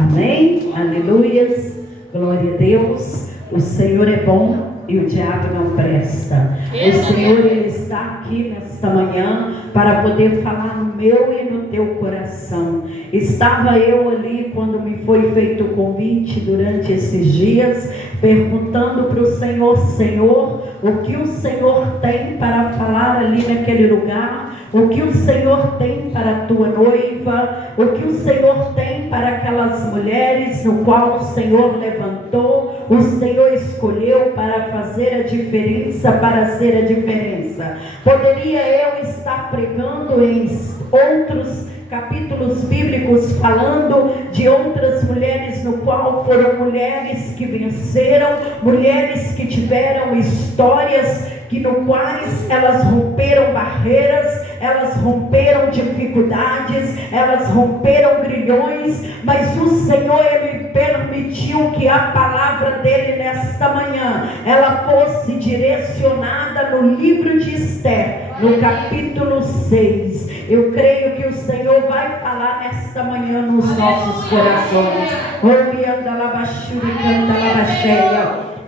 Amém? Aleluias. Glória a Deus. O Senhor é bom e o diabo não presta. O Senhor, Ele está aqui nesta manhã para poder falar no meu e no teu coração. Estava eu ali quando me foi feito o convite durante esses dias, perguntando para o Senhor: Senhor, o que o Senhor tem para falar ali naquele lugar? O que o Senhor tem para a tua noiva? O que o Senhor tem para aquelas mulheres no qual o Senhor levantou, o Senhor escolheu para fazer a diferença, para ser a diferença? Poderia eu estar pregando em outros capítulos bíblicos falando de outras mulheres no qual foram mulheres que venceram, mulheres que tiveram histórias no quais elas romperam barreiras, elas romperam dificuldades, elas romperam grilhões, mas o Senhor, Ele permitiu que a palavra dele nesta manhã, ela fosse direcionada no livro de Esther, no capítulo 6. Eu creio que o Senhor vai falar nesta manhã nos nossos corações.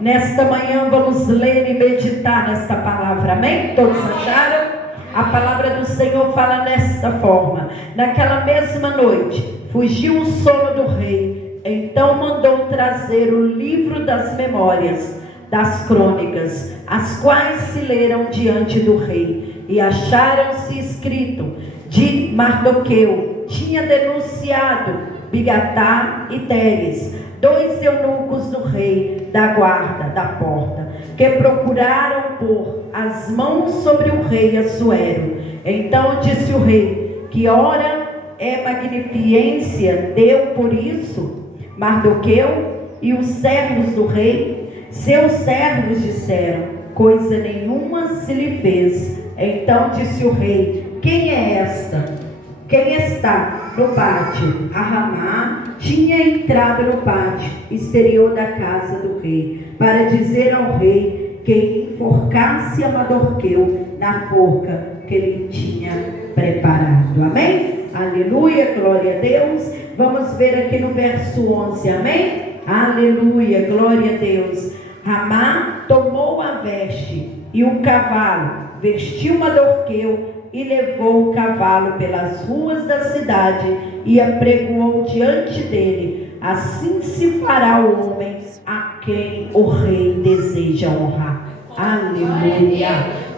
Nesta manhã vamos ler e meditar nesta palavra, amém? Todos acharam? A palavra do Senhor fala desta forma: naquela mesma noite, fugiu o sono do rei, então mandou trazer o livro das memórias, das crônicas, as quais se leram diante do rei, e acharam-se escrito de Mardoqueu, tinha denunciado Bigatá e Teres, dois eunucos do rei, da guarda da porta, que procuraram pôr as mãos sobre o rei Assuero. Então disse o rei: que ora é magnificência deu por isso Mardoqueu? E os servos do rei, seus servos, disseram: coisa nenhuma se lhe fez. Então disse o rei: quem é esta? Quem está no pátio? A Ramá tinha entrado no pátio exterior da casa do rei, para dizer ao rei que enforcasse a Mardoqueu na forca que ele tinha preparado. Amém? Aleluia, glória a Deus. Vamos ver aqui no verso 11, amém? Aleluia, glória a Deus. Ramá tomou a veste e o cavalo, vestiu Mardoqueu e levou o cavalo pelas ruas da cidade e apregoou diante dele. Assim se fará o homem a quem o rei deseja honrar. Aleluia.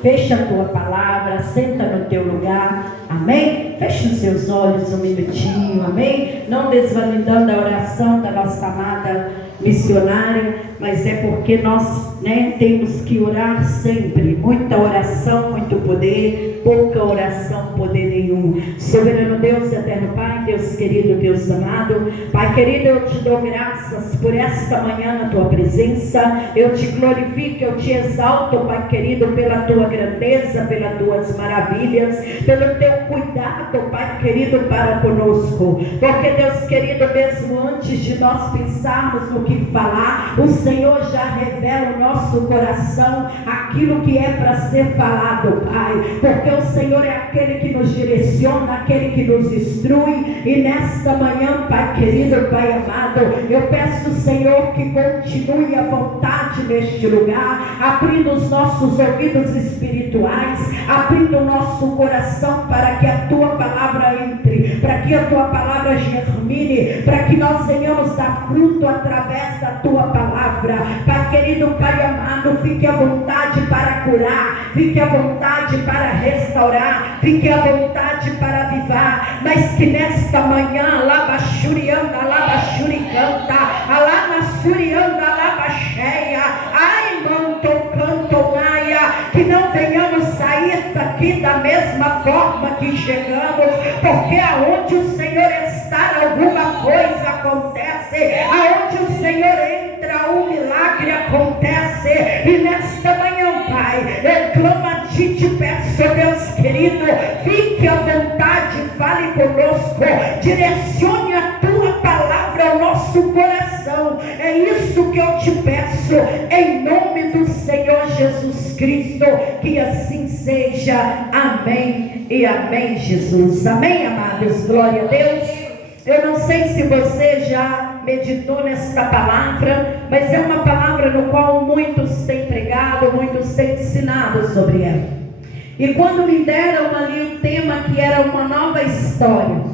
Fecha a tua palavra, senta no teu lugar, amém? Fecha os seus olhos um minutinho, amém? Não desvalidando a oração da nossa amada missionária, mas é porque nós, temos que orar sempre. Muita oração, muito poder; pouca oração, poder nenhum. Soberano Deus, eterno Pai, Deus querido, Deus amado, Pai querido, eu te dou graças por esta manhã na tua presença. Eu te glorifico, eu te exalto, Pai querido, pela tua grandeza, pelas tuas maravilhas, pelo teu cuidado, Pai querido, para conosco. Porque, Deus querido, mesmo antes de nós pensarmos no que falar, o Senhor já revela o nosso coração aquilo que é para ser falado, Pai. Porque o Senhor é aquele que nos direciona, aquele que nos instrui. E nesta manhã, Pai querido, Pai amado, eu peço, Senhor, que continue a vontade neste lugar, abrindo os nossos ouvidos espirituais, abrindo o nosso coração para que a tua palavra entre, para que a tua palavra germine, para que nós venhamos dar fruto através da tua palavra. Pai querido, Pai amado, fique à vontade para curar, fique à vontade para restaurar, fique à vontade para avivar, mas que nesta manhã, Labachurianda, Labachuricanta, Alanassurianda, Labacheia, ai, manto, canto, maia, que não venhamos sair daqui da mesma forma que chegamos, porque aonde o Senhor está, alguma coisa acontece, aonde o Senhor entra, um milagre acontece. E nesta manhã, Pai, eu clamo a Ti, te peço, Deus querido, fique à vontade, fale conosco, direcione a Tua palavra ao nosso coração. É isso que eu te peço, em nome do Senhor Jesus Cristo, que assim seja. Amém e amém, Jesus. Amém, amados. Glória a Deus. Eu não sei se você já meditou nesta palavra, mas é uma palavra no qual muitos têm pregado, muitos têm ensinado sobre ela. E quando me deram ali o tema que era uma nova história,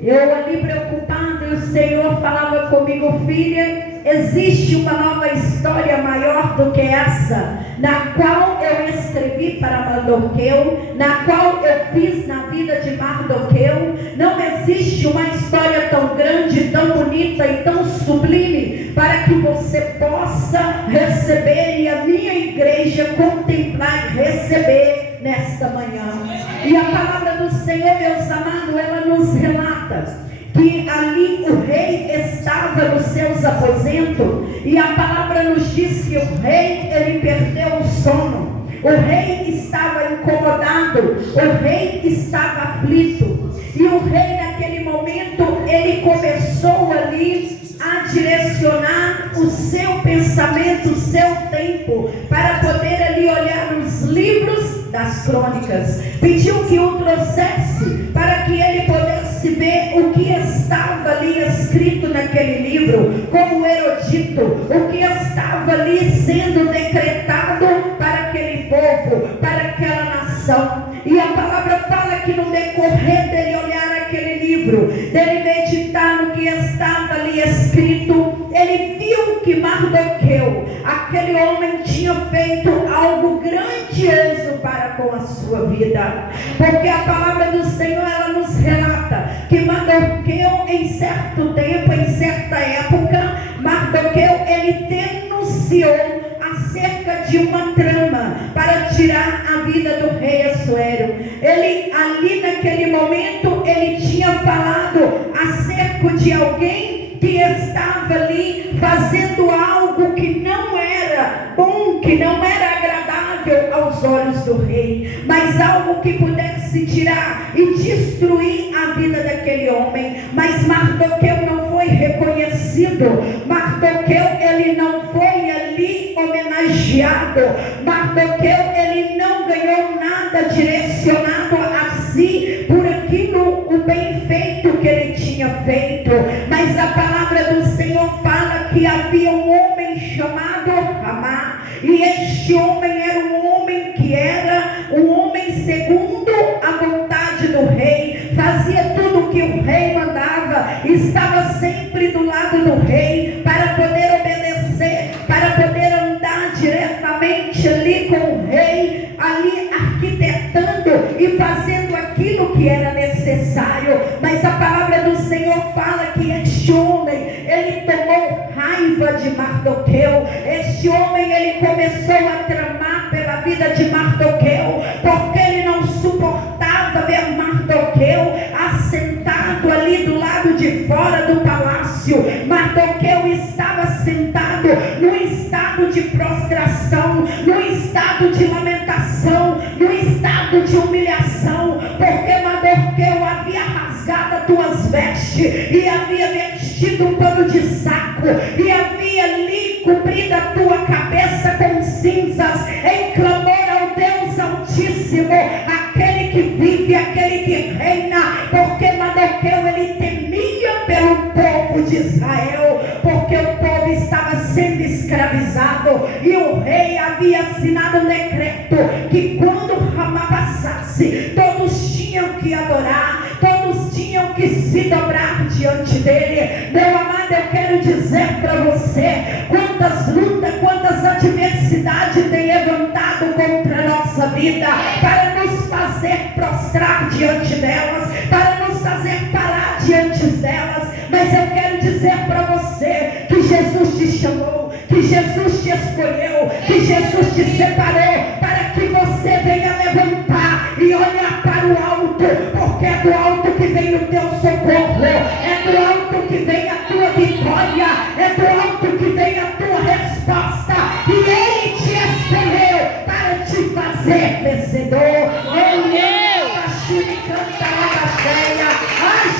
eu ali preocupado, e o Senhor falava comigo: filha, existe uma nova história maior do que essa, na qual eu escrevi para Mardoqueu, na qual eu fiz na vida de Mardoqueu. Não existe uma história tão grande, tão bonita e tão sublime para que você possa receber e a minha igreja contemplar e receber nesta manhã. E a palavra do Senhor, meus amados, ela nos relata que ali o rei estava nos seus aposentos, e a palavra nos diz que o rei, ele perdeu o sono, o rei estava incomodado, o rei estava aflito, e o rei naquele momento, ele começou ali a direcionar o seu pensamento, o seu tempo, para poder ali olhar nos livros das crônicas. Pediu que o trouxesse para que ele pudesse ver o que estava ali escrito naquele livro, como erudito, o que estava ali sendo decretado para aquele povo, para aquela nação. E a palavra fala que no decorrer dele olhar aquele livro, dele meditar no que estava ali escrito, ele viu que Mardoqueu, aquele homem, tinha feito algo grandioso para com a sua vida. Porque a palavra do Senhor, ela nos relata que Mardoqueu, em certo tempo, em certa época, Mardoqueu, ele denunciou acerca de uma trama para tirar a vida do rei Assuero. Ele ali naquele momento, ele tinha falado acerca de alguém que estava ali fazendo algo que não era bom, que não era agradável aos olhos do rei, mas algo que pudesse tirar e destruir a vida daquele homem. Mas Mardoqueu não foi reconhecido, Mardoqueu, ele não foi ali homenageado, Mardoqueu, ele não ganhou nada direcionado a si por aquilo, o bem feito que ele tinha feito. Mas a palavra do Senhor fala que havia um homem chamado Ramá, e este homem era um homem que era um homem segundo a vontade do rei, fazia tudo o que o rei mandava, estava sempre do lado do rei para poder obedecer, para poder andar diretamente ali com o rei, ali arquitetando e fazendo aquilo que era necessário. Mas a palavra do Senhor fala que este homem, ele tomou raiva de Mardoqueu. Este homem, ele começou a tramar pela vida de Mardoqueu, porque ele não suportava ver Mardoqueu assentado ali do lado de fora do palácio. Mardoqueu estava sentado num estado de prostração, num estado de lamentação, num estado de humilhação, porque Mardoqueu havia rasgado as tuas vestes e havia vestido um pano de saco e havia ali cobrido a tua cabeça com cinzas, em clamor ao Deus Altíssimo, aquele que vive, aquele que reina. Porque Mardoqueu, ele temia pelo povo de Israel, porque o povo estava sendo escravizado, e o rei havia assinado um decreto que quando Ramá passasse, todos tinham que adorar, todos tinham que se dobrar diante dele. Meu amado, eu quero dizer para você, quantas lutas, quantas adversidades tem levantado contra a nossa vida, para nos fazer prostrar diante delas, para nos fazer parar diante delas. Mas eu quero dizer para você que Jesus te chamou, que Jesus te escolheu, que Jesus te separou, para que você venha levantar e olhar para o alto, porque é do alto que vem o teu socorro, é do alto que vem a tua vitória, é do alto que vem a tua resposta, e Ele te escolheu para te fazer vencedor. Ai,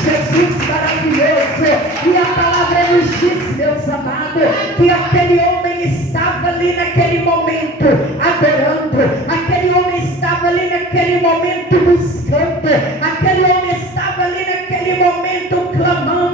Jesus maravilhoso. E a palavra nos diz, meus amados, que aquele homem estava ali naquele momento adorando, aquele homem estava ali naquele momento buscando, aquele homem estava ali naquele momento clamando.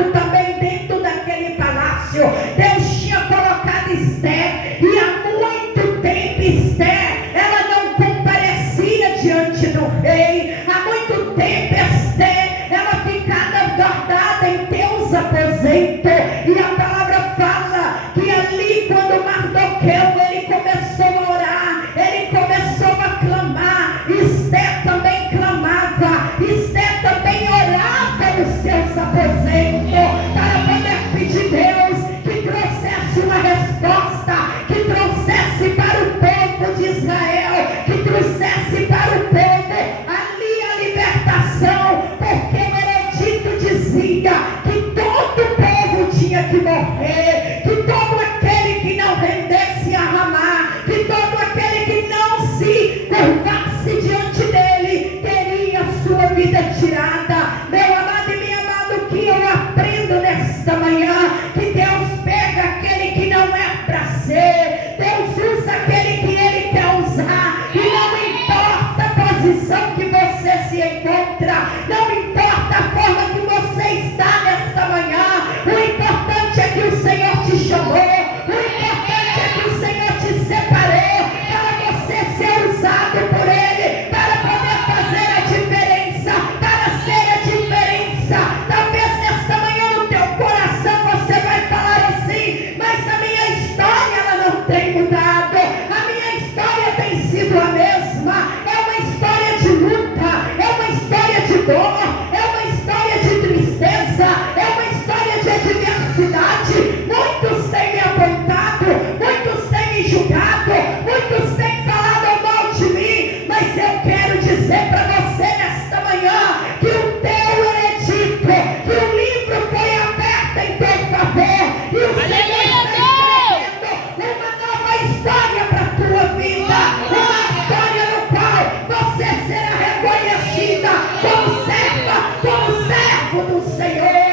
colocado também dentro daquele palácio. Deus tinha colocado Esther, e há muito tempo Esther, ela não comparecia diante do rei. Há muito tempo Esther, ela ficava guardada em teus aposentos. E a palavra fala que ali, quando Mardoqueu ele começou a orar, ele começou a clamar, Esther também clamava, Esther também orava nos seus aposentos, para poder pedir Deus que trouxesse uma resposta, que trouxesse para o povo de Israel, que trouxesse para o povo ali a libertação, porque o Herodito dizia que todo o povo tinha que morrer, que todo aquele que não rendesse a Ramá, que todo aquele que não se curvasse diante dele, teria sua vida tirada. Meu amado e minha amada, o que eu aprendo nesta manhã? Que Deus pega aquele que não é para ser, Deus usa aquele que ele quer usar, e não importa a posição que você se encontra, não importa a forma que você está nesta manhã, o importante é que o Senhor te chamou, o importante é que o Senhor te separou para você ser usado por Ele, para poder fazer a diferença, para ser a diferença. Talvez nesta manhã no teu coração você vai falar assim: mas a minha história ela não tem mudado, a minha história tem sido a mesma, é uma história de luta, é uma história de dor, é uma história de tristeza, é uma história de adversidade. Muitos têm me apontado, muitos têm me julgado, muitos têm falado mal de mim, mas eu quero dizer para você nesta manhã que o teu veredito, que o livro foi aberto em teu favor, e o Senhor está escrevendo uma nova história para a tua vida, uma história no qual você será reconhecida como serva, como servo do Senhor.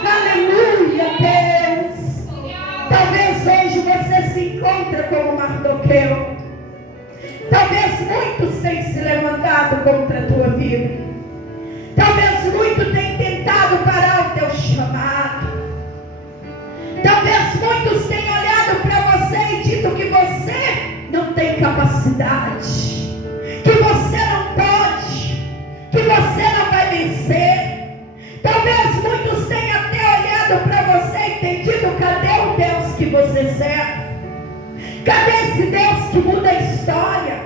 Aleluia, Deus. Talvez hoje você se encontre como Mardoqueu. Talvez muitos tenham se levantado contra a tua vida. Talvez muitos tenham tentado parar o teu chamado. Talvez muitos tenham olhado para você e dito que você não tem capacidade, que você não pode, que você não vai vencer. Talvez muitos tenham até olhado para você e entendido: cadê o Deus que você serve? Cadê esse Deus que muda a história?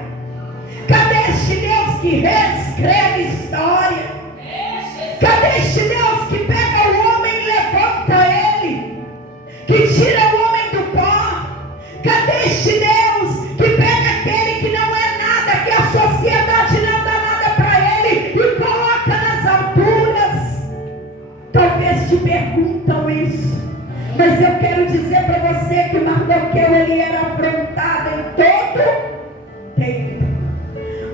Cadê este Deus que reescreve história? Cadê este Deus que pega o homem e levanta ele? Que tira o homem do pó? Cadê este Deus que pega aquele que não é nada, que a sociedade não dá nada para ele, e coloca nas alturas? Talvez te perguntam isso, mas eu quero dizer para você que Mardoqueu ele era afrontado em todo tempo.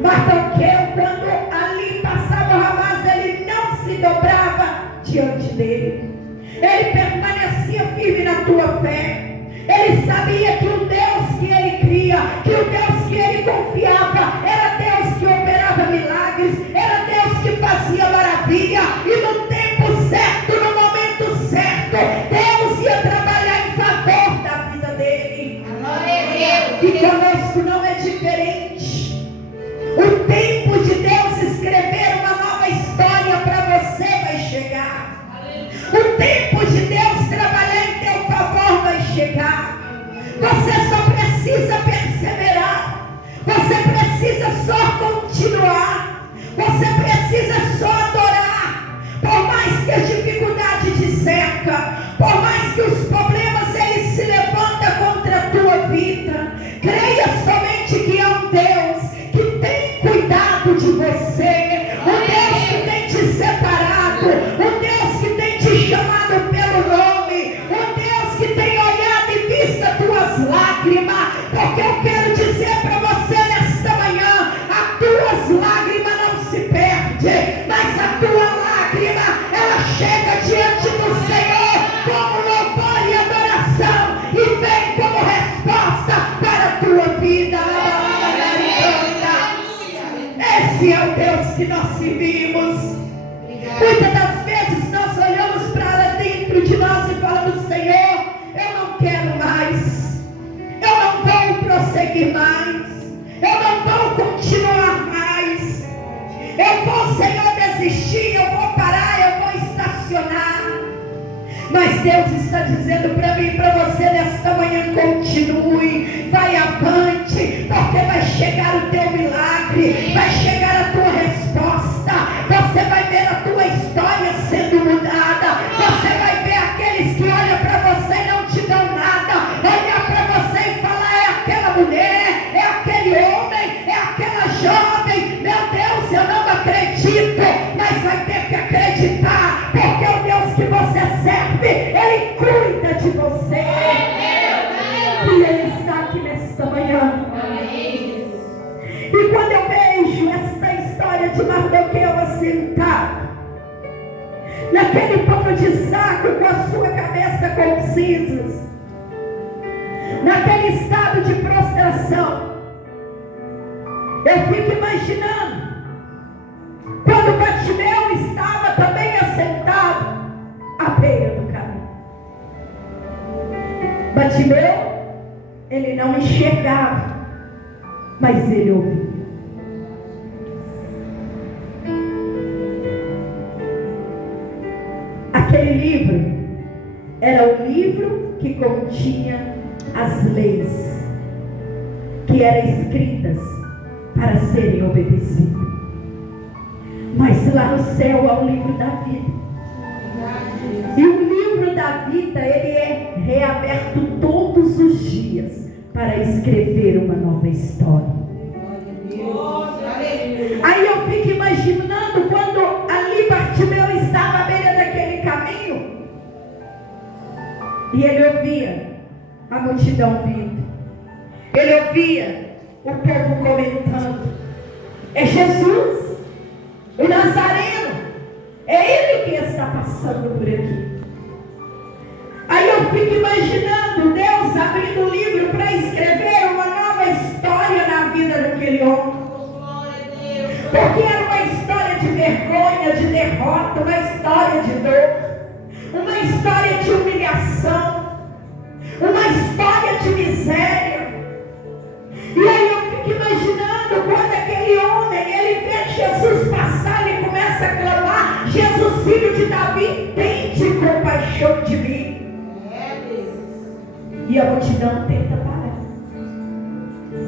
Mardoqueu, quando ali passava o Ramás, ele não se dobrava diante dele, ele permanecia firme na tua fé. Ele sabia que o Deus que ele cria, que o Deus que ele confiava, era Deus que operava milagres, era Deus que fazia maravilha, e no tempo certo, no momento certo, Deus ia trabalhar em favor da vida dele. E conosco não é diferente. O tempo de Deus escrever uma nova história para você vai chegar. O tempo de Deus trabalhar em teu favor vai chegar. Você só precisa perseverar, você precisa só continuar, você precisa só adorar. Por mais que a dificuldade te cerca, por mais que os problemas eles se levantam contra a tua vida, creia somente que é um Deus que tem cuidado de você, um Deus que tem te separado, um Deus que tem te chamado pelo nome, um Deus que tem olhado e visto as tuas lágrimas. Porque eu quero dizer para você nesta manhã: as tuas lágrimas não se perdem, mas Esse é o Deus que nós servimos. Muitas das vezes nós olhamos para dentro de nós e falamos: Senhor, eu não quero mais, eu não vou prosseguir mais, eu não vou continuar mais, eu vou, Senhor, desistir, eu vou parar, eu vou estacionar. Mas Deus está dizendo para mim e para você nesta manhã: continue, vai avante, porque vai chegar o teu milagre, vai chegar a tua resposta, você vai ver a tua história sendo mudada, você vai ver aqueles que olham para você e não te dão nada, olhar para você e falar: é aquela mulher, é aquele homem, é aquela jovem, meu Deus, eu não acredito, mas vai ter que acreditar, porque o Deus que você serve, Ele cuida de você. E Ele está aqui nesta manhã. E quando eu vejo esta história de Mardoqueu assentado naquele pano de saco, com a sua cabeça com cinzas, naquele estado de prostração, eu fico imaginando quando Bartimeu estava também assentado à beira do caminho. Bartimeu, ele não enxergava, mas ele ouvia. Aquele livro era o livro que continha as leis que eram escritas para serem obedecidas. Mas lá no céu há o livro da vida. E o livro da vida, ele é reaberto todos os dias para escrever uma nova história. Aí eu fico imaginando quando ali Bartimeu estava à beira daquele caminho e ele ouvia a multidão vindo, ele ouvia o povo comentando: é Jesus, o Nazareno, é Ele que está passando por aqui. Aí eu fico imaginando Deus abrindo o livro para escrever uma nova história na vida daquele homem. Porque era uma história de vergonha, de derrota, uma história de dor, uma história de humilhação, uma história de miséria. E aí eu fico imaginando quando aquele homem, ele vê Jesus passar, ele começa a clamar: Jesus, filho de Davi, tende compaixão de mim. E a multidão tenta parar.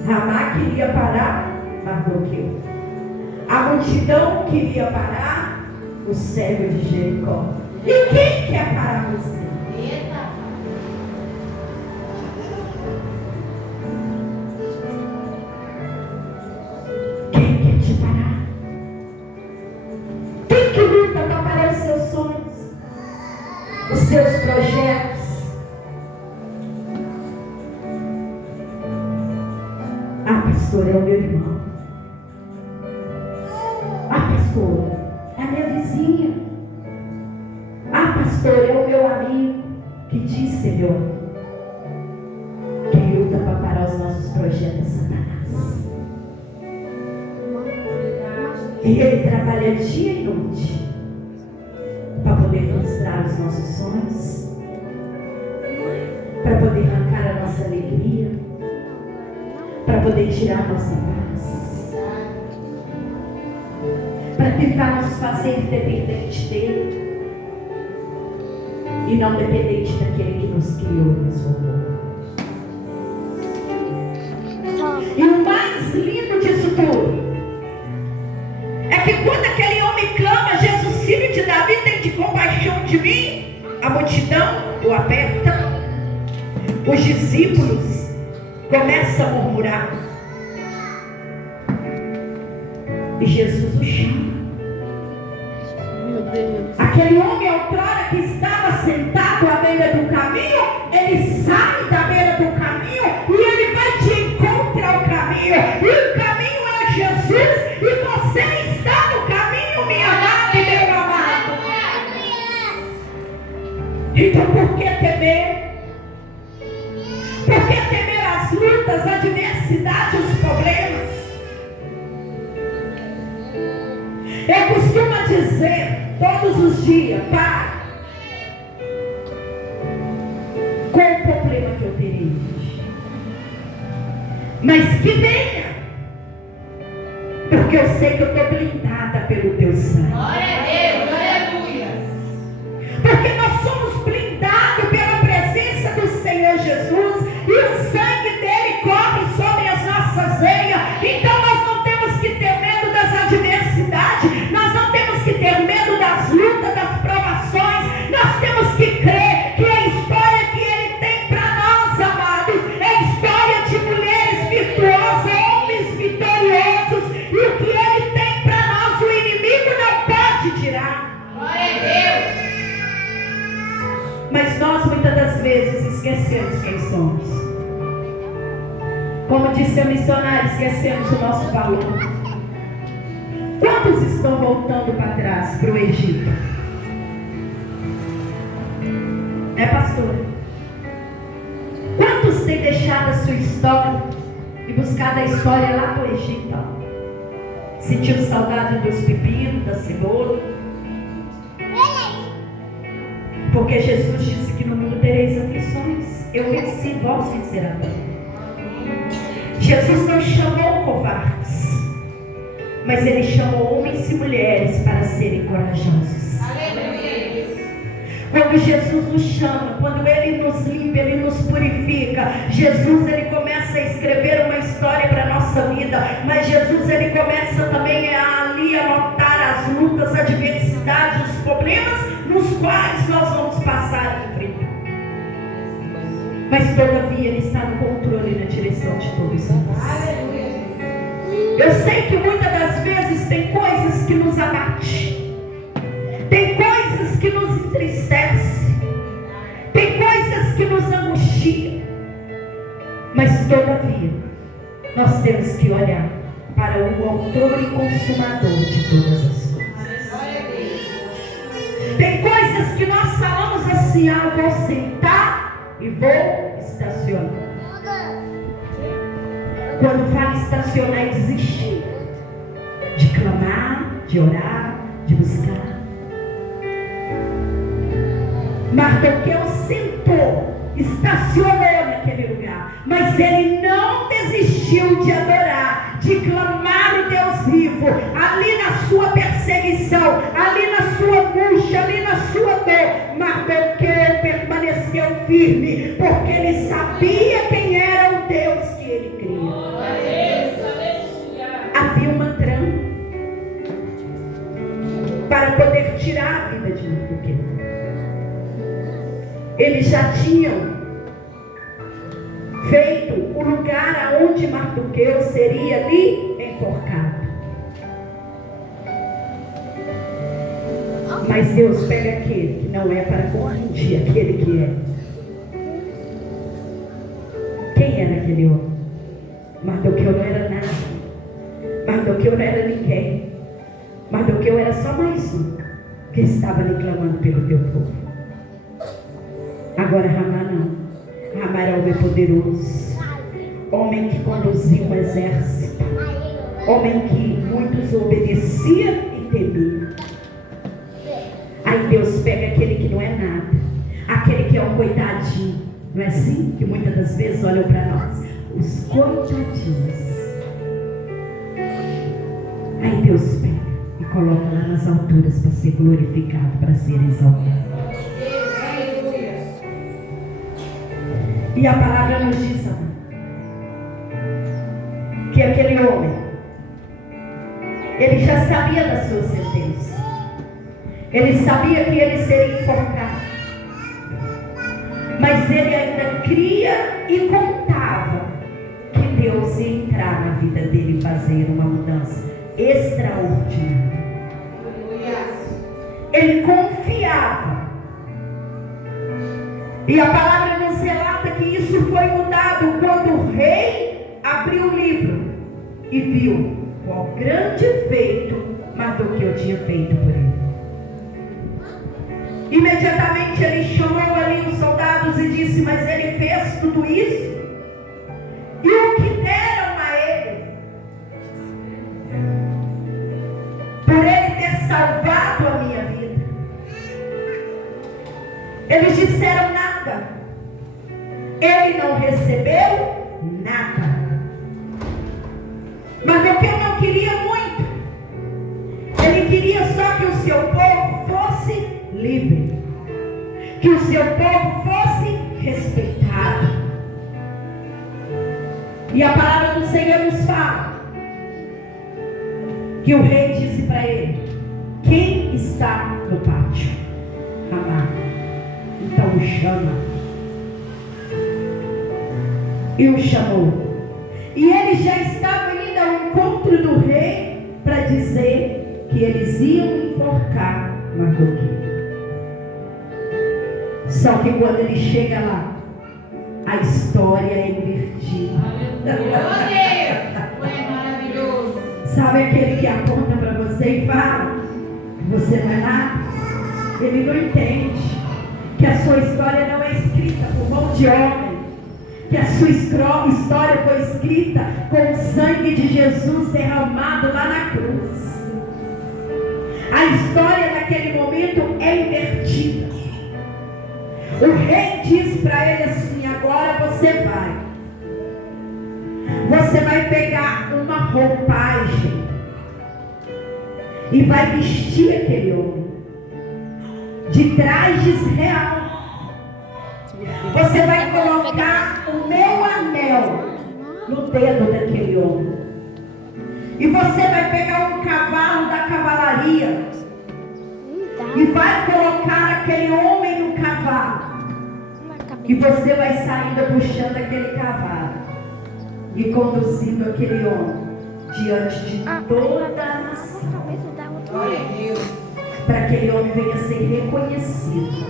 Ramá queria parar Mardoqueu. A multidão queria parar o cego de Jericó. E quem quer parar você? Quem quer te parar? Quem que luta para parar os seus sonhos, os seus projetos? Ah, pastor, é o meu irmão. Ah, pastor, é a minha vizinha. Ah, pastor, é o meu amigo. Que diz, Senhor, quem luta para parar os nossos projetos é Satanás. E ele trabalha dia e noite para poder frustrar os nossos sonhos, para poder arrancar a nossa alegria, para poder tirar a nossa paz, para tentar nos fazer dependente dele e não dependente daquele que nos criou e nos formou. E o mais lindo disso tudo é que quando aquele homem clama: Jesus, filho de Davi, tem de compaixão de mim, a multidão o aperta, os discípulos começam a murmurar e Jesus o chama. Aquele homem outrora que estava sentado à beira do caminho, ele sai da beira do caminho e ele vai de encontro ao caminho. E o caminho é Jesus, e você está no caminho, minha amada e meu amado. Então por que temer? Por que temer as lutas, a adversidade, os problemas? Eu costumo dizer todos os dias: Pai, qual o problema que eu terei hoje? Mas que venha, porque eu sei que eu estou blindada pelo teu sangue. Glória a Deus, aleluia. Porque nós somos blindados pela presença do Senhor Jesus, e o sangue dele corre sobre as nossas veias. Então nós não temos que ter medo das adversidades, nós não temos que ter medo das lutas, das provações. Nós temos que crer que a história que ele tem para nós, amados, é história de mulheres virtuosas, homens vitoriosos, e o que ele tem para nós, o inimigo não pode tirar. Glória a Deus. Mas nós muitas das vezes esquecemos quem somos. Como disse a missionária, esquecemos o nosso valor. Quantos estão voltando para trás, para o Egito? Pastor? Quantos têm deixado a sua história e buscado a história lá do Egito? Sentiu saudade dos pepinos, da cebola? Porque Jesus disse que no mundo tereis aflições. Eu venci, vós vencerás. Jesus não chamou covardes, mas ele chamou homens e mulheres para serem corajosos. Aleluia. Quando Jesus nos chama, quando ele nos limpa, ele nos purifica, Jesus ele começa a escrever uma história para a nossa vida. Mas Jesus ele começa também ali a notar as lutas, a adversidade, os problemas nos quais nós vamos passar e enfrentar. Mas todavia ele está no controle e na direção de todos nós. Eu sei que muitas das vezes tem coisas que nos abatem, tem coisas que nos entristecem, tem coisas que nos angustiam, mas todavia nós temos que olhar para o autor e consumador de todas as coisas. Tem coisas que nós falamos assim: ah, vou sentar e vou estacionar. Quando fala estacionar, é desistir de clamar, de orar, de buscar. Mardoqueu sentou, estacionou naquele lugar, mas ele não desistiu de adorar, de clamar o Deus vivo, ali na sua perseguição, ali na sua angústia, ali na sua dor. Mardoqueu permaneceu firme, porque ele sabia quem era o Deus que ele cria. Havia uma trama para poder tirar a vida de Mardoqueu. Eles já tinham feito o lugar aonde Mardoqueu seria ali enforcado. Mas Deus pega aquele que não é para confundir aquele que é. Quem era aquele homem? Mardoqueu não era nada. Mardoqueu não era ninguém. Mardoqueu era só mais um que estava ali clamando pelo teu povo. Agora Ramá não. Ramá era homem poderoso, homem que conduzia um exército, homem que muitos obedeciam e temiam. Aí Deus pega aquele que não é nada, aquele que é um coitadinho. Não é assim que muitas das vezes olham para nós? Os coitadinhos. Aí Deus pega e coloca lá nas alturas para ser glorificado, para ser exaltado. E a palavra nos diz, amor, que aquele homem, ele já sabia da sua sentença. Ele sabia que ele seria enforcado. Mas ele ainda cria e contava que Deus ia entrar na vida dele e fazer uma mudança extraordinária. Ele confiava. E a palavra nos relata que isso foi mudado quando o rei abriu o livro e viu qual grande feito Mardoqueu tinha feito por ele. Imediatamente ele chamou ali os soldados e disse: mas ele fez tudo isso? E o que deram a ele? Por ele disseram nada. Ele não recebeu nada. Mardoqueu não queria muito. Ele queria só que o seu povo fosse livre, que o seu povo fosse respeitado. E a palavra do Senhor nos fala que o rei disse para ele: quem está no pátio? Amar. Então o chama. E o chamou. E ele já estava indo ao encontro do rei para dizer que eles iam enforcar Mardoqueu. Só que quando ele chega lá, a história é invertida. É maravilhoso. Sabe aquele que aponta para você e fala que você não é nada? Ele não entende que a sua história não é escrita por mão de homem, que a sua história foi escrita com o sangue de Jesus derramado lá na cruz. A história naquele momento é invertida. O rei diz para ele assim: agora você vai pegar uma roupagem e vai vestir aquele homem de trajes real. Você vai colocar o meu anel no dedo daquele homem. E você vai pegar um cavalo da cavalaria e vai colocar aquele homem no cavalo. E você vai saindo puxando aquele cavalo e conduzindo aquele homem diante de toda a nação, para que aquele homem venha a ser reconhecido,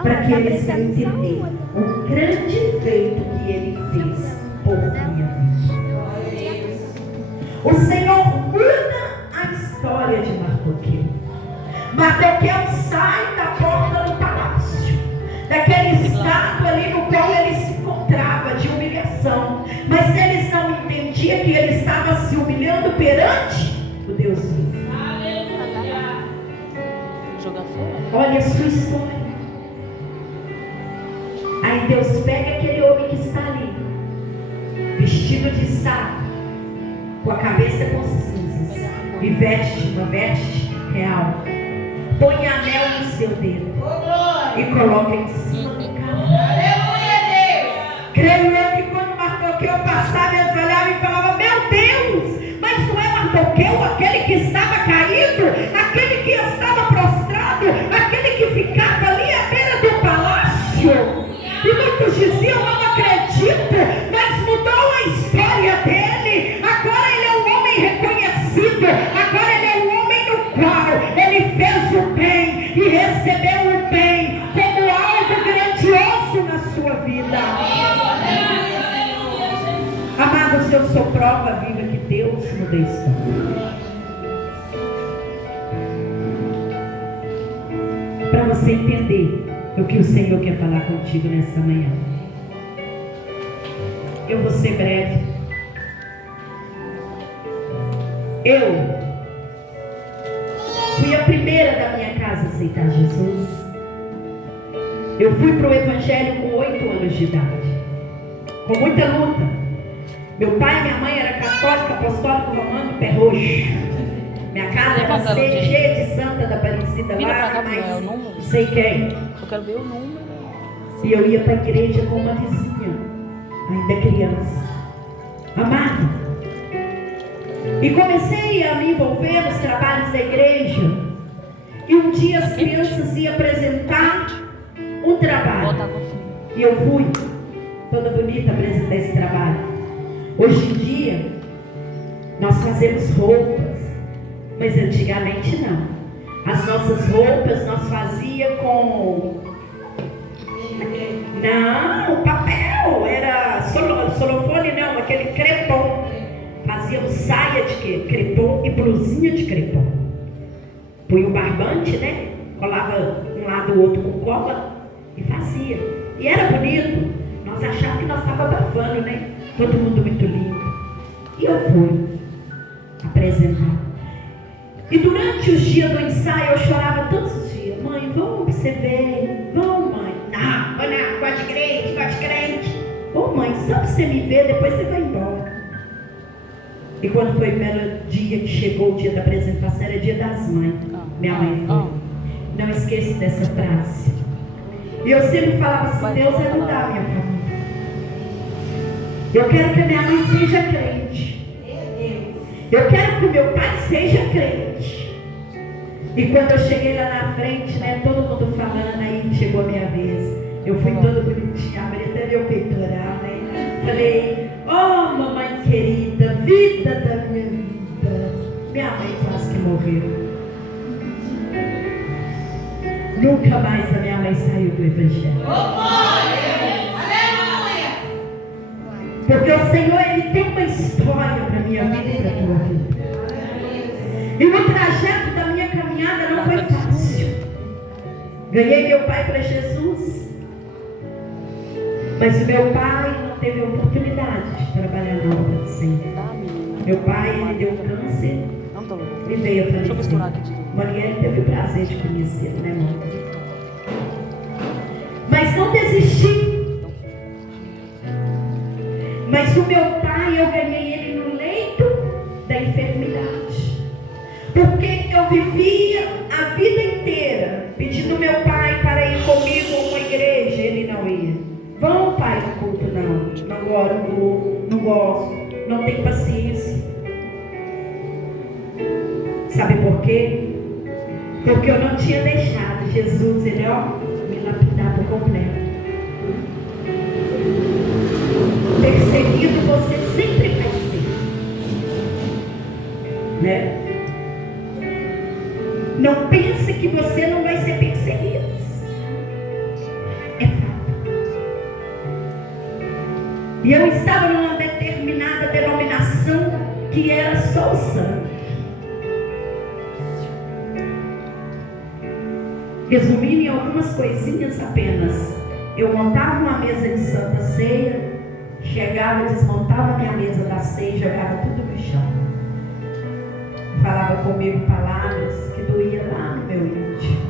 para que eles entendam o grande feito que ele fez por minha vida. O Senhor muda a história de Mardoqueu. Mardoqueu sai da porta do palácio, daquele estado ali no qual ele se encontrava de humilhação, mas eles não entendiam que ele estava se humilhando perante o Deus vivo. Olha a sua história. Aí Deus pega aquele homem que está ali, vestido de saco, com a cabeça com cinzas, e veste uma veste real, põe anel no seu dedo e coloca em cima do cavalo. Aleluia, Deus. Creio eu que quando Mardoqueu passava, eles olhavam e falavam: meu Deus, mas não é Mardoqueu aquele que estava caído, aquele que estava prostrado, aquele que ficava ali à beira do palácio? E muitos diziam: não acredito, mas mudou a história dele. Agora ele é um homem reconhecido, agora ele é um homem no qual ele fez o bem e recebeu o bem como algo grandioso na sua vida. Amados, eu sou prova viva que Deus muda a história. Para você entender o que o Senhor quer falar contigo nessa manhã, eu vou ser breve. Eu fui a primeira da minha casa a aceitar Jesus. Eu fui para o Evangelho com 8 anos de idade, com muita luta. Meu pai e minha mãe eram católico, apostólico, romano, pé roxo. Minha casa era cheia de Santa da Aparecida lá, mas não sei quem. Eu quero ver o número. E eu ia para a igreja com uma vizinha, ainda criança. Amado. E comecei a me envolver nos trabalhos da igreja. E um dia as crianças iam apresentar um trabalho. E eu fui, toda bonita, apresentar esse trabalho. Hoje em dia, nós fazemos roupas, mas antigamente não. As nossas roupas nós fazíamos com... Não, papel, era solofone não, aquele crepom. Fazíamos saia de quê? Crepom e blusinha de crepom. Punha o barbante, né? Colava um lado o outro com cola e fazia. E era bonito. Nós achávamos que nós estávamos abafando, né? Todo mundo muito lindo. E eu fui apresentar. E durante os dias do ensaio eu chorava todos os dias. Mãe, vamos pra você ver. Vamos, mãe. Não. não, gosto de crente. Ô mãe, só pra você me ver, depois você vai embora. E quando foi o primeiro dia que chegou o dia da apresentação, era dia das mães. Minha mãe foi. Não esqueça dessa frase. E eu sempre falava assim, Deus vai mudar a minha família. Eu quero que a minha mãe seja crente. Eu quero que o meu pai seja crente. E quando eu cheguei lá na frente, né, todo mundo falando, aí chegou a minha vez. Eu fui toda bonitinha, abri até meu peitoral, né? Falei, oh mamãe querida, vida da minha vida. Minha mãe quase que morreu. Nunca mais a minha mãe saiu do Evangelho. Porque o Senhor, Ele tem uma história para a minha vida e para a tua vida. E o trajeto da minha caminhada não foi fácil. Ganhei meu pai para Jesus. Mas o meu pai não teve a oportunidade de trabalhar na obra do Senhor. Meu pai, ele deu um câncer e veio a falecer. Marielle teve o prazer de conhecê-lo, né, irmão? Mas não desisti. Mas o meu pai, eu ganhei ele no leito da enfermidade. Porque eu vivia a vida inteira pedindo meu pai para ir comigo a uma igreja, ele não ia. Vão, pai, no culto, não gosto, não tenho paciência. Sabe por quê? Porque eu não tinha deixado Jesus, ele, me lapidar por completo. Perseguido você sempre vai ser, né? Não pense que você não vai ser perseguido. É fato. E eu estava numa determinada denominação que era só o sangue. Resumindo em algumas coisinhas apenas, eu montava uma mesa de Santa Ceia, chegava, desmontava minha mesa da ceia e jogava tudo no chão. Falava comigo palavras que doía lá no meu íntimo.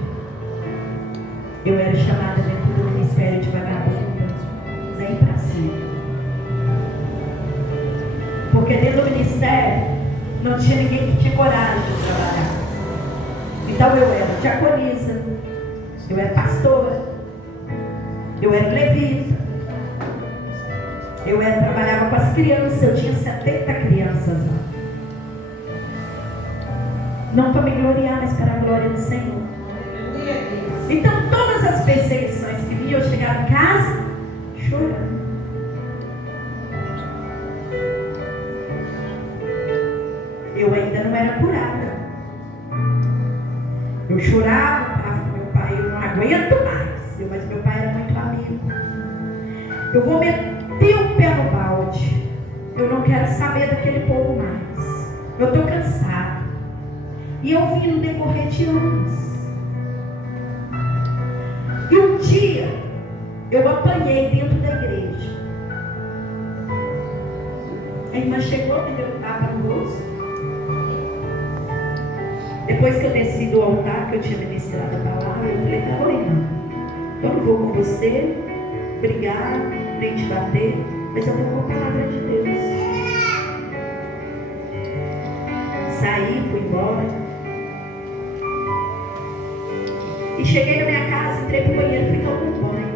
Eu era chamada dentro do ministério de vagabunda, nem para cima. Porque dentro do ministério não tinha ninguém que tinha coragem de trabalhar. Então eu era diaconisa, eu era pastora, eu era levita, trabalhava com as crianças, eu tinha 70 crianças lá. Não para me gloriar, mas para a glória do Senhor. Então todas as perseguições que vinham, eu chegava em casa chorando. Eu ainda não era curada. Eu chorava, falava com meu pai, eu não aguento mais. Mas meu pai era muito amigo. Eu vou meter o pé no balde. Eu não quero saber daquele povo mais. Eu estou cansada. E eu vi no decorrer de anos. E um dia, eu apanhei dentro da igreja. A irmã chegou, me deu um tapa no rosto. Depois que eu desci do altar, que eu tinha ministrado a palavra, eu falei, não, irmã, eu não vou com você brigar, nem te bater, mas eu vou com a palavra de Deus. Saí, fui embora. E cheguei na minha casa, entrei pro banheiro, fui tomar um banho.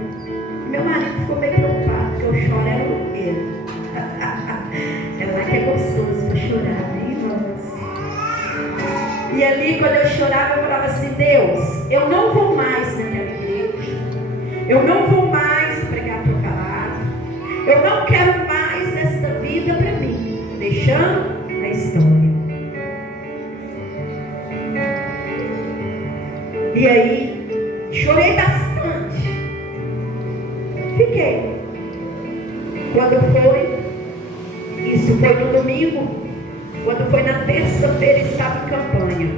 Meu marido ficou meio preocupado, porque eu choro era ele. É lá que é gostoso para chorar, né, irmãos? E ali, quando eu chorava, eu falava assim, Deus, eu não vou mais naquela igreja. Eu não vou mais pregar a tua palavra. Eu não quero mais esta vida para mim. Deixando a história. E aí, chorei bastante. Fiquei. Quando foi, isso foi no domingo. Quando foi na terça-feira, estava em campanha.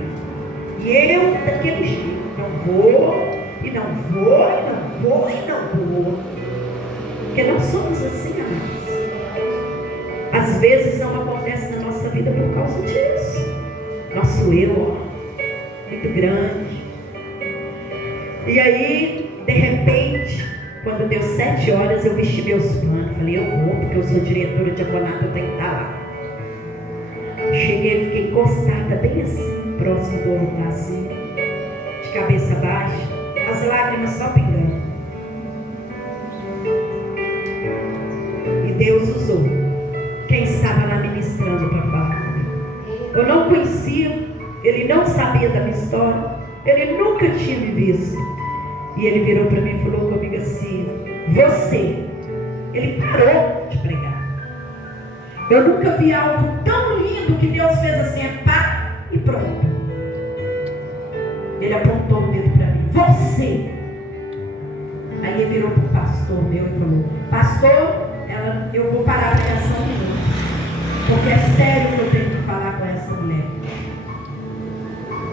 E eu, daquele jeito, não vou, e não vou, e não vou, e não vou. Porque não somos assim, amados. Às vezes não acontece na nossa vida por causa disso. Nosso eu, muito grande. E aí, de repente, Quando deu 7 horas, eu vesti meus panos. Falei, eu vou, porque eu sou diretora de diaconato, eu tenho que estar lá. Cheguei, fiquei encostada bem assim, próximo do altar, assim, de cabeça baixa, as lágrimas só pingando. E Deus usou quem estava lá ministrando para falar comigo. Eu não conhecia, ele não sabia da minha história, ele nunca tinha me visto. E ele virou para mim e falou comigo assim: você. Ele parou de pregar. Eu nunca vi algo tão lindo que Deus fez assim, é pá e pronto. Ele apontou o dedo para mim: você. Aí ele virou para o pastor meu e falou: pastor, eu vou parar a pregação de novo, porque é sério que eu tenho que falar com essa mulher.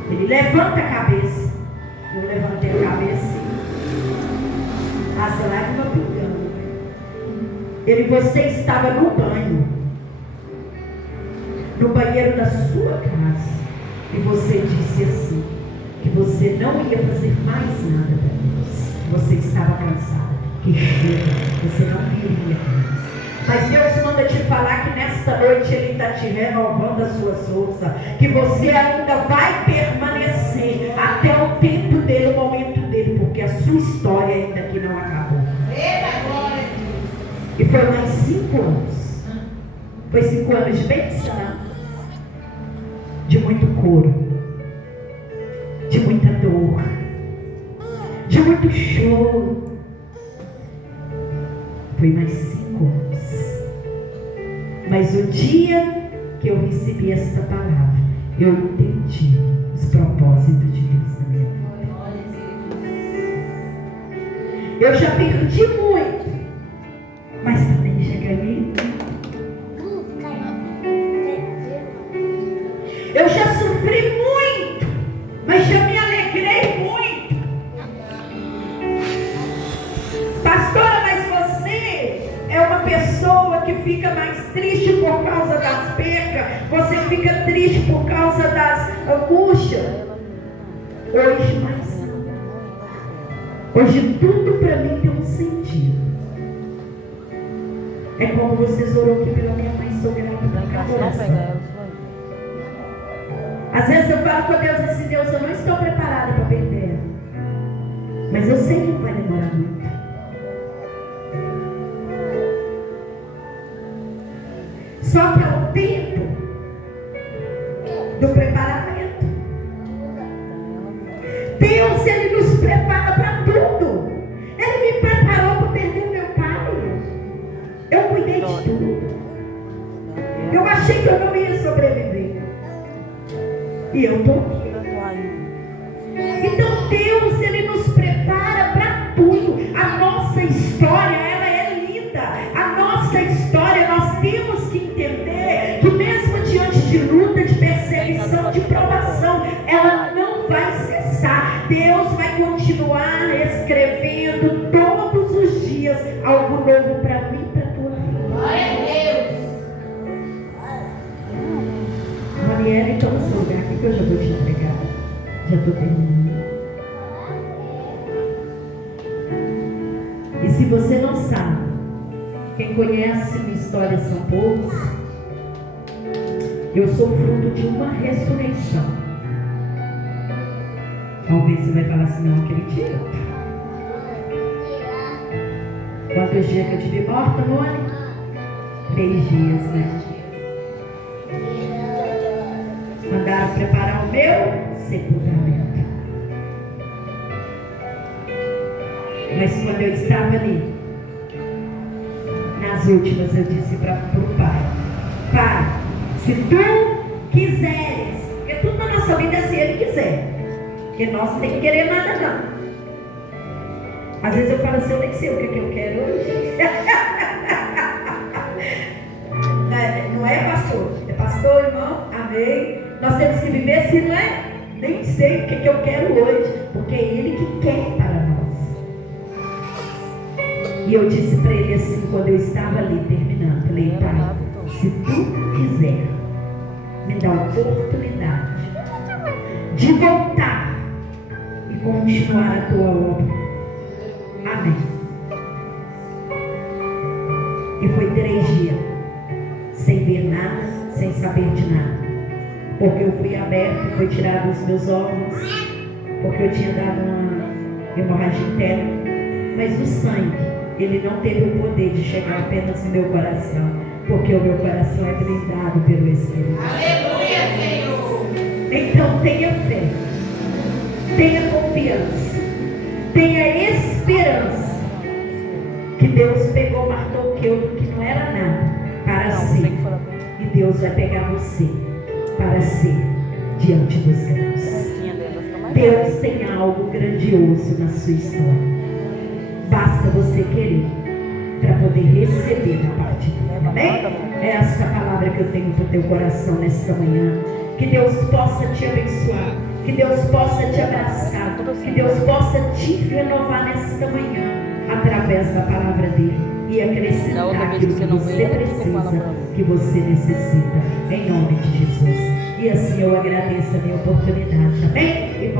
Ele levanta a cabeça. Eu levantei a cabeça, as lágrimas pingando. Ele: você estava no banho, no banheiro da sua casa, e você disse assim, que você não ia fazer mais nada para Deus. Você estava cansada, que chega, você não queria mais. Mas Deus manda te falar que nesta noite Ele está te renovando as suas forças, que você ainda vai permanecer até o tempo dele, o momento dele, porque a sua história ainda aqui não acabou. E foi mais 5 anos. Foi 5 anos de bênção, de muito coro, de muita dor, de muito choro. Foi mais 5 anos. Mas o dia que eu recebi esta palavra, eu entendi os propósitos de Deus na minha vida. Eu já perdi muito, mas também já ganhei. Eu já sofri muito, mas já me alegrei muito. Pastora, mas você é uma pessoa que fica mais triste por causa das percas, você fica triste por causa das angústias. Hoje mais não. Hoje tudo para mim tem um sentido. É como vocês oraram aqui pela minha mãe, sou grata da cabeça. Às vezes eu falo com Deus assim: Deus, eu não estou preparada para perder ela, mas eu sei que não vai demorar muito. Só que é o tempo do preparamento. Deus, Ele nos prepara para tudo. Ele me preparou para perder o meu pai. Eu cuidei de tudo. Eu achei que eu não ia sobreviver. E eu estou aqui. Então Deus, Ele nos prepara para tudo. A nossa história, ela é linda. A nossa história, nós temos que entender que mesmo diante de luta, de perseguição, de provação, ela não vai cessar. Deus vai continuar escrevendo todos os dias algo novo para mim e para a tua vida. Glória a Deus. Mariela, então no seu lugar, que eu já vou te entregar. Já estou terminando. E se você não sabe, quem conhece minha história são poucos, eu sou fruto de uma ressurreição. Talvez você vai falar assim: não acredito. Quantos dias que eu tive morta, Mônica? 3 dias, né? Mandaram preparar o meu sepultamento. Mas quando eu estava ali, nas últimas, eu disse para o pai: pai, se tu quiseres, porque tudo na nossa vida é se ele quiser, porque nós não tem que querer nada não. Às vezes eu falo assim: eu nem sei o que eu quero hoje. Não é pastor, é pastor, irmão, amém. Nós temos que viver assim, não é? Nem sei o que eu quero hoje, porque é Ele que quer para nós. E eu disse para ele assim, quando eu estava ali terminando, falei: pai, se tu quiser, me dá a oportunidade de voltar e continuar a tua obra. Amém. E foi 3 dias, sem ver nada, sem saber de nada. Porque eu fui aberto, foi tirado os meus órgãos, porque eu tinha dado uma hemorragia interna. Mas o sangue, ele não teve o poder de chegar apenas no meu coração, porque o meu coração é blindado pelo Espírito. Aleluia, Senhor. Então tenha fé, tenha confiança, tenha esperança que Deus pegou Mardoqueu que não era nada para ser, e Deus vai pegar você para ser diante dos grandes. Deus tem algo grandioso na sua história. Basta você querer para poder receber da parte dele. Amém? É essa palavra que eu tenho para o teu coração nesta manhã. Que Deus possa te abençoar, que Deus possa te abraçar, que Deus possa te renovar nesta manhã através da palavra dele e acrescentar aquilo que você precisa, que você necessita, em nome de Jesus. E assim eu agradeço a minha oportunidade, amém? E